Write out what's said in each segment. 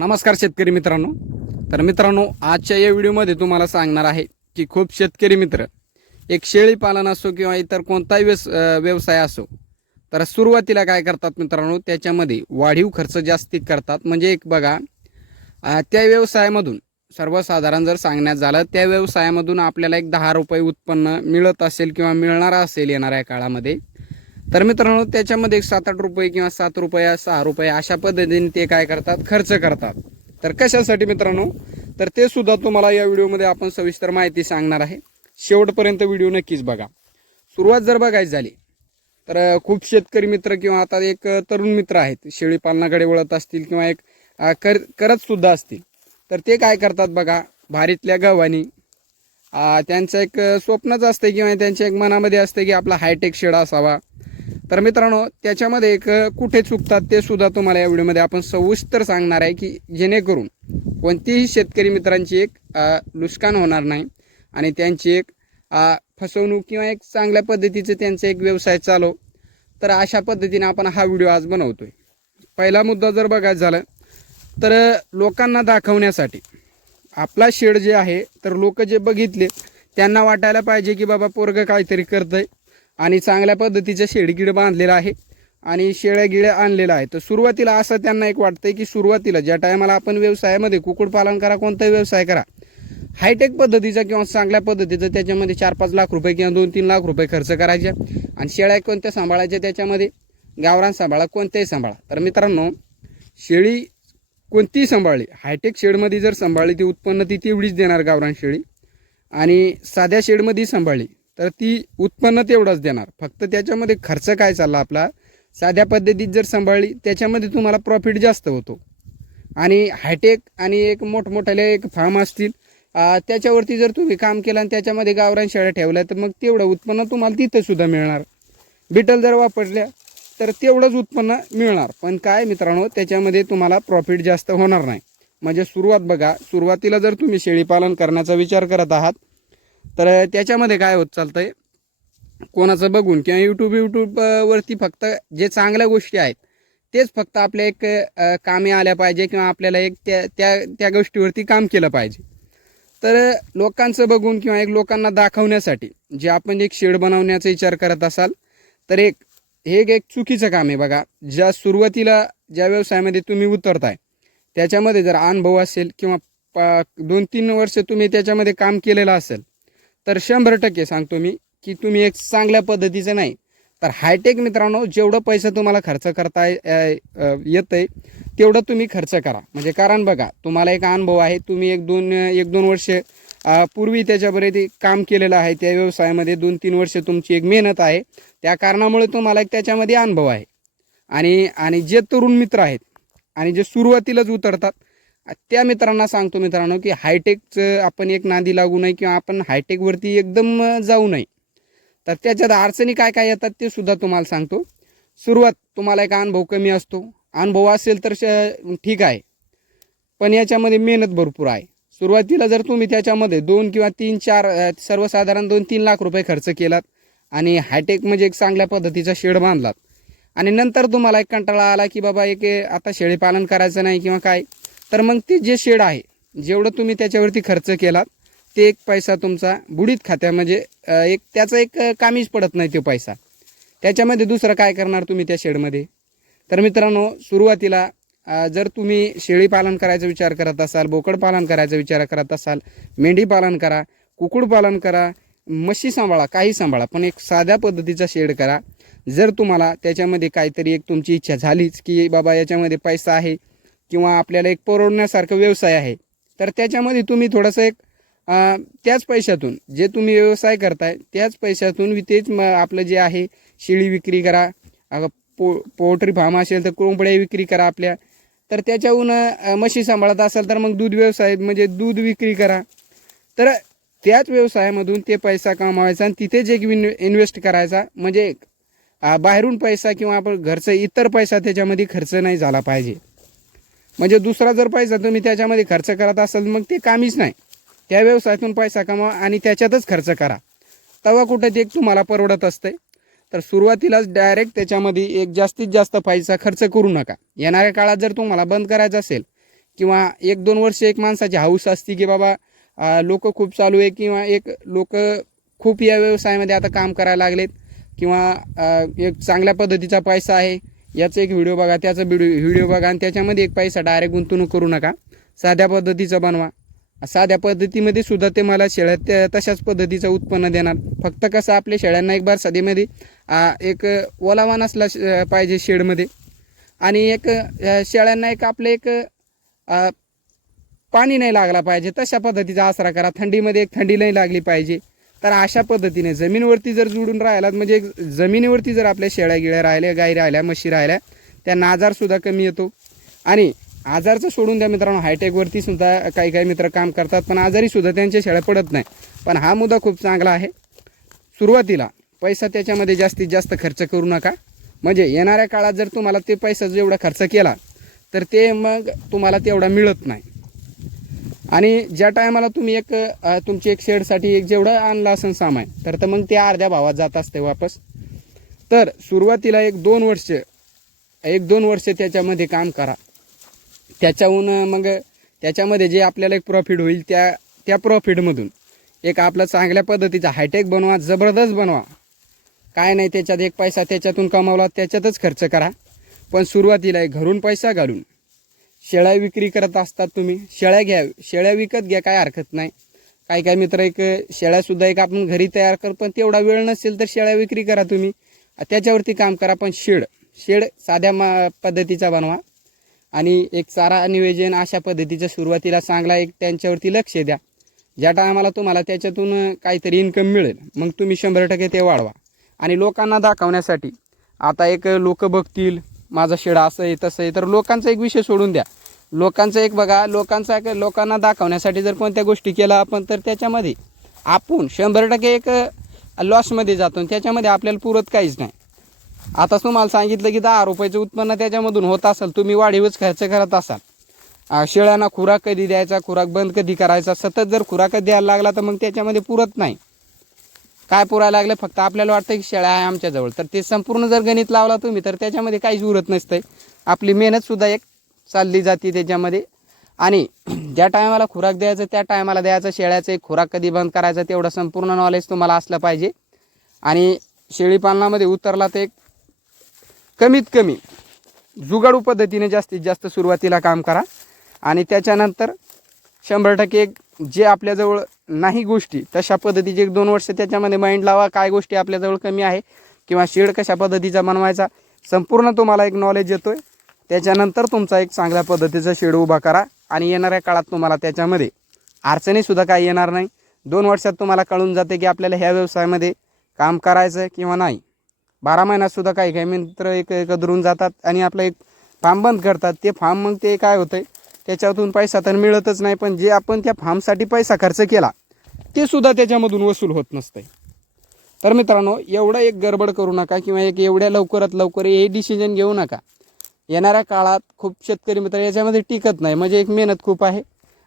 नमस्कार शेतकरी मित्रांनो. तर मित्रांनो आजच्या या व्हिडिओमध्ये तुम्हाला सांगणार आहे की खूप शेतकरी मित्र एक शेळी पालन असो किंवा इतर कोणताही व्यवस व्यवसाय असो तर सुरुवातीला काय करतात मित्रांनो त्याच्यामध्ये वाढीव खर्च जास्ती करतात. म्हणजे एक बघा त्या व्यवसायामधून सर्वसाधारण जर सांगण्यात झालं त्या व्यवसायामधून आपल्याला एक दहा रुपये उत्पन्न मिळत असेल किंवा मिळणार असेल येणाऱ्या काळामध्ये तर मित्रांनो त्याच्यामध्ये एक सात आठ रुपये किंवा सात रुपये सहा रुपये अशा पद्धतीने ते काय करतात? खर्च करतात. तर कशासाठी मित्रांनो? तर ते सुद्धा तुम्हाला या व्हिडिओमध्ये आपण सविस्तर माहिती सांगणार आहे. शेवटपर्यंत व्हिडिओ नक्कीच बघा. सुरुवात जर बघायची झाली तर खूप शेतकरी मित्र किंवा आता एक तरुण मित्र आहेत. शेळी पालनाकडे वळत असतील किंवा एक कर करत सुद्धा असतील. तर ते काय करतात बघा भारीतल्या गव्हाणी त्यांचं एक स्वप्नच असतं किंवा त्यांच्या एक मनामध्ये असतं की आपला हायटेक शेड असावा. तर मित्रांनो त्याच्यामध्ये एक कुठे चुकतात ते सुद्धा तुम्हाला या व्हिडिओमध्ये आपण सविस्तर सांगणार आहे की जेणेकरून कोणतीही शेतकरी मित्रांची एक नुकसान होणार नाही आणि त्यांची एक फसवणूक किंवा एक चांगल्या पद्धतीचं त्यांचा एक व्यवसाय चालव तर अशा पद्धतीने आपण हा व्हिडिओ आज बनवतोय. पहिला मुद्दा जर बघायचं झालं तर लोकांना दाखवण्यासाठी आपला शेड जे आहे तर लोक जे बघितले त्यांना वाटायला पाहिजे की बाबा पोरग काहीतरी करतंय. आणि चांगल्या पद्धतीचं शेडगिड बांधलेलं आहे आणि शेळ्या गिळ्या आणलेलं आहे. तर सुरुवातीला असं त्यांना एक वाटतंय की सुरुवातीला ज्या टायमाला आपण व्यवसायामध्ये कुक्कुटपालन करा कोणताही व्यवसाय करा हायटेक पद्धतीचा किंवा चांगल्या पद्धतीचं त्याच्यामध्ये चार पाच लाख रुपये किंवा दोन तीन लाख रुपये खर्च करायचे आणि शेळ्या कोणत्या सांभाळायच्या त्याच्यामध्ये? गावरान सांभाळा कोणत्याही सांभाळा. तर मित्रांनो शेळी कोणतीही सांभाळली हायटेक शेडमध्ये जर सांभाळली ती उत्पन्न ती तेवढीच देणार गावरान शेळी. आणि साध्या शेडमध्ये सांभाळली. तर ती उत्पन्न तेवढंच देणार. फक्त त्याच्यामध्ये खर्च काय चालला आपला? साध्या पद्धतीत जर सांभाळली त्याच्यामध्ये तुम्हाला प्रॉफिट जास्त होतो. आणि हायटेक आणि एक मोठमोठ्याले एक फार्म असतील त्याच्यावरती जर तुम्ही काम केलं आणि त्याच्यामध्ये गावरान शेळ्या ठेवल्या तर मग तेवढं उत्पन्न तुम्हाला तिथंसुद्धा मिळणार. बिटल जर वापरल्या तर तेवढंच उत्पन्न मिळणार. पण काय मित्रांनो त्याच्यामध्ये तुम्हाला प्रॉफिट जास्त होणार नाही. म्हणजे सुरुवात बघा सुरुवातीला जर तुम्ही शेळीपालन करण्याचा विचार करत आहात तर त्याच्यामध्ये काय होत चालतंय? कोणाचं बघून किंवा यूट्यूब यूट्यूबवरती फक्त जे चांगल्या गोष्टी आहेत तेच फक्त आपल्या एक कामे आल्या पाहिजे किंवा आपल्याला एक त्या त्या त्या गोष्टीवरती काम केलं पाहिजे. तर लोकांचं बघून किंवा एक लोकांना दाखवण्यासाठी जे आपण एक शेड बनवण्याचा विचार करत असाल तर एक हे एक एक चुकीचं काम आहे बघा. ज्या सुरुवातीला ज्या व्यवसायामध्ये तुम्ही उतरताय त्याच्यामध्ये जर अनुभव असेल किंवा पा दोन तीन वर्ष तुम्ही त्याच्यामध्ये काम केलेलं असेल तर शंभर टक्के सांगतो मी की तुम्ही एक चांगल्या पद्धतीचं नाही. तर हायटेक मित्रांनो जेवढं पैसा तुम्हाला खर्च करता येत आहे तेवढं तुम्ही खर्च करा. म्हणजे कारण बघा तुम्हाला एक अनुभव आहे तुम्ही एक दोन एक दोन वर्ष पूर्वी त्याच्याबरोबर ते काम केलेलं आहे त्या व्यवसायामध्ये दोन तीन वर्ष तुमची एक मेहनत आहे. त्या कारणामुळे तुम्हाला एक त्याच्यामध्ये अनुभव आहे. आणि आणि जे तरुण मित्र आहेत आणि जे सुरुवातीलाच उतरतात त्या मित्रांना सांगतो मित्रांनो की हायटेकचं आपण एक नादी लागू नये किंवा आपण हायटेकवरती एकदम जाऊ नये. तर त्याच्यात अडचणी काय काय येतात ते सुद्धा तुम्हाला सांगतो. सुरुवात तुम्हाला एक अनुभव कमी असतो. अनुभव असेल तर श- ठीक आहे. पण याच्यामध्ये मेहनत भरपूर आहे. सुरुवातीला जर तुम्ही त्याच्यामध्ये दोन किंवा तीन चार सर्वसाधारण दोन तीन लाख रुपये खर्च केलात आणि हायटेक म्हणजे एक चांगल्या पद्धतीचा शेड बांधलात आणि नंतर तुम्हाला एक कंटाळा आला की बाबा एक आता शेळीपालन करायचं नाही किंवा काय तर मग ते जे शेड आहे जेवढं तुम्ही त्याच्यावरती खर्च केलात ते एक पैसा तुमचा बुडीत खात्या म्हणजे एक त्याचा एक कामीच पडत नाही तो पैसा. त्याच्यामध्ये दुसरं काय करणार तुम्ही त्या शेडमध्ये? तर मित्रांनो सुरुवातीला जर तुम्ही शेळी पालन करायचा विचार करत असाल बोकड पालन करायचा विचार करत असाल मेंढी पालन करा कुकुड पालन करा म्हशी सांभाळा काही सांभाळा पण एक साध्या पद्धतीचा शेड करा. जर तुम्हाला त्याच्यामध्ये काहीतरी एक तुमची इच्छा झालीच की बाबा याच्यामध्ये पैसा आहे किंवा आपल्याला एक परवडण्यासारखं व्यवसाय आहे तर त्याच्यामध्ये तुम्ही थोडंसं एक त्याच पैशातून जे तुम्ही व्यवसाय करताय त्याच पैशातून तेच म- आपलं जे आहे शेळी विक्री करा अगं पो पोल्ट्री फार्म असेल तर कोंबड्या विक्री करा आपल्या तर त्याच्याहून म्हशी सांभाळत असाल तर मग दूध व्यवसाय म्हणजे दूध विक्री करा. तर त्याच व्यवसायामधून ते पैसा कमावायचा आणि तिथेच एक इन्व्हे- इन्व्हेस्ट करायचा म्हणजे एक, बाहेरून पैसा किंवा आपण घरचा इतर पैसा त्याच्यामध्ये खर्च नाही झाला पाहिजे. म्हणजे दुसरा जर पैसा तुम्ही त्याच्यामध्ये खर्च करत असाल मग ते कामीच नाही. त्या व्यवसायातून पैसा कमावा आणि त्याच्यातच खर्च करा. तेव्हा कुठं ते एक तुम्हाला परवडत असते तर सुरुवातीलाच डायरेक्ट त्याच्यामध्ये एक जास्तीत जास्त पैसा खर्च करू नका. येणाऱ्या काळात जर तुम्हाला बंद करायचं असेल किंवा एक दोन वर्ष एक माणसाची हाऊस असते की बाबा लोक खूप चालू आहे किंवा एक लोक खूप या व्यवसायामध्ये आता काम करायला लागलेत किंवा एक चांगल्या पद्धतीचा पैसा आहे याचा एक व्हिडिओ बघा त्याचा व्हिडिओ व्हिडिओ बघा आणि त्याच्यामध्ये एक पैसा डायरेक्ट गुंतवणूक करू नका. साध्या पद्धतीचं बनवा. साध्या पद्धतीमध्ये सुद्धा ते मला शेळ्या त्या तशाच पद्धतीचं उत्पन्न देणार. फक्त कसं आपल्या शेळ्यांना एक बार सधेमध्ये एक ओलावा नसला पाहिजे शेडमध्ये. आणि एक शेळ्यांना एक आपलं एक पाणी नाही लागला पाहिजे. तशा पद्धतीचा आसरा करा. थंडीमध्ये एक थंडी नाही लागली पाहिजे. तर अशा पद्धतीने जमिनीवरती जर जुडून राहिलात म्हणजे जमिनीवरती जर आपल्या शेळ्या गिळ्या राहिल्या गाई राहिल्या म्हशी राहिल्या त्यांना आजारसुद्धा कमी येतो. आणि आजारचं सोडून द्या मित्रांनो हायटेकवरती सुद्धा काही काही मित्र काम करतात पण आजारीसुद्धा त्यांच्या शेळ्या पडत नाही. पण हा मुद्दा खूप चांगला आहे. सुरुवातीला पैसा त्याच्यामध्ये जास्तीत जास्त खर्च करू नका. म्हणजे येणाऱ्या काळात जर तुम्हाला ते पैसा जेवढा खर्च केला तर ते मग तुम्हाला तेवढा मिळत नाही. आणि ज्या टायमाला तुम्ही एक तुमची एक शेडसाठी एक जेवढं आणलं असेल सामान तर तर मग ते अर्ध्या भावात जात असते वापस. तर सुरुवातीला एक दोन वर्ष एक दोन वर्ष त्याच्यामध्ये काम करा. त्याच्याहून मग त्याच्यामध्ये जे आपल्याला एक प्रॉफिट होईल त्या त्या प्रॉफिटमधून एक आपलं चांगल्या पद्धतीचा हायटेक बनवा जबरदस्त बनवा. काय नाही त्याच्यात एक पैसा त्याच्यातून कमावला त्याच्यातच खर्च करा. पण सुरुवातीला एक घरून पैसा घालून शेळ्या विक्री करत असतात तुम्ही. शेळ्या घ्या शेळ्या विकत घ्या काय हरकत नाही. काही काही मित्र एक शेळ्यासुद्धा एक आपण घरी तयार कर पण तेवढा वेळ नसेल तर शेळ्या विक्री करा तुम्ही. त्याच्यावरती काम करा पण शेड शेड साध्या मा पद्धतीचा बनवा. आणि एक चारा नियोजन अशा पद्धतीचं सुरुवातीला चांगला एक त्यांच्यावरती लक्ष द्या. ज्या टायमाला तुम्हाला त्याच्यातून काहीतरी इन्कम मिळेल मग तुम्ही शंभर टक्के ते वाढवा. आणि लोकांना दाखवण्यासाठी आता एक लोक बघतील माझा शेडा असं आहे तसं आहे. तर लोकांचा एक विषय सोडून द्या. लोकांचं एक बघा लोकांचा एक लोकांना दाखवण्यासाठी जर कोणत्या गोष्टी केल्या आपण तर त्याच्यामध्ये आपण शंभर टक्के एक लॉसमध्ये जातो आणि त्याच्यामध्ये आपल्याला पुरत काहीच नाही. आता तुम्हाला सांगितलं की दहा रुपयाचं उत्पन्न त्याच्यामधून होत असेल तुम्ही वाढीवच खर्च करत असाल. शेळ्यांना खुराक कधी द्यायचा खुराक बंद कधी करायचा सतत जर खुराकच द्यायला लागला तर मग त्याच्यामध्ये पुरत नाही. काय पुरायला लागलं फक्त आपल्याला वाटतं की शेळ्या आहे आमच्याजवळ तर ते संपूर्ण जर गणित लावला तुम्ही तर त्याच्यामध्ये काहीच उरत नसतंय. आपली मेहनतसुद्धा एक चालली जाते त्याच्यामध्ये. आणि ज्या टायमाला खुराक द्यायचं त्या टायमाला द्यायचं शेळ्याचं एक खुराक कधी बंद करायचं तेवढं संपूर्ण नॉलेज तुम्हाला असलं पाहिजे. आणि शेळीपालनामध्ये उतरला तर एक कमीत कमी जुगाडू पद्धतीने जास्तीत जास्त सुरुवातीला काम करा. आणि त्याच्यानंतर शंभर टक्के एक जे आपल्याजवळ नाही गोष्टी. तशा पद्धतीचे एक दोन वर्ष त्याच्यामध्ये माइंड लावा काय गोष्टी आपल्याजवळ कमी आहे किंवा शेड कशा पद्धतीचा बनवायचा. संपूर्ण तुम्हाला एक नॉलेज येतो आहे त्याच्यानंतर तुमचा एक चांगल्या पद्धतीचा शेड उभा करा आणि येणाऱ्या काळात तुम्हाला त्याच्यामध्ये अडचणीसुद्धा काही येणार नाही. दोन वर्षात तुम्हाला कळून जाते की आपल्याला ह्या व्यवसायामध्ये काम करायचं किंवा नाही. बारा महिन्यातसुद्धा काही काही मित्र एक कदरून जातात आणि आपलं एक फार्म बंद करतात. ते फार्म मग ते काय होतं आहे त्याच्यातून पैसा तर मिळतच नाही पण जे आपण त्या फार्मसाठी पैसा खर्च केला ते सुद्धा त्याच्यामधून वसूल होत नसते तर मित्रांनो एवढं एक गडबड करू नका किंवा एक एवढ्या लवकरात लवकर हे डिसिजन घेऊ नका. येणाऱ्या काळात खूप शेतकरी मित्र याच्यामध्ये टिकत नाही म्हणजे एक मेहनत खूप आहे.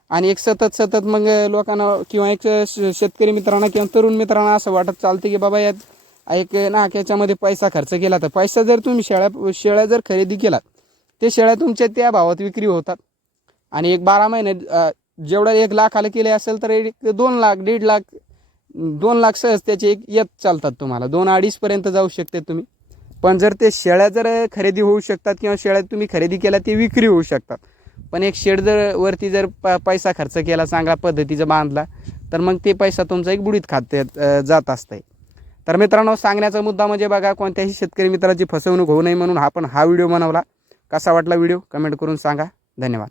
आणि एक सतत सतत मग लोकांना किंवा एक श- शेतकरी मित्रांना किंवा तरुण मित्रांना असं वाटत चालतं की बाबा यात एक नाक याच्यामध्ये पैसा खर्च केला तर पैसा जर तुम्ही शेळ्या शेळ्या जर खरेदी केलात ते शेळ्या तुमच्या त्या भावात विक्री होतात. आणि एक बारा महिने जेवढं एक लाखाला केले असेल तर एक दोन लाख दीड लाख दोन लाख सहज त्याचे एक येत चालतात तुम्हाला. दोन अडीचपर्यंत जाऊ शकते तुम्ही. पण जर ते शेळ्या जर खरेदी होऊ शकतात किंवा शेळ्या तुम्ही खरेदी केल्या ते विक्री होऊ शकतात. पण एक शेड जर वरती जर प पैसा खर्च केला चांगल्या पद्धतीचा बांधला तर मग ते पैसा तुमचा एक बुडीत खाते जात असतंय. तर मित्रांनो सांगण्याचा मुद्दा म्हणजे बघा कोणत्याही शेतकरी मित्राची फसवणूक होऊ नये म्हणून आपण हा व्हिडिओ बनवला. कसा वाटला व्हिडिओ? कमेंट करून सांगा. धन्यवाद.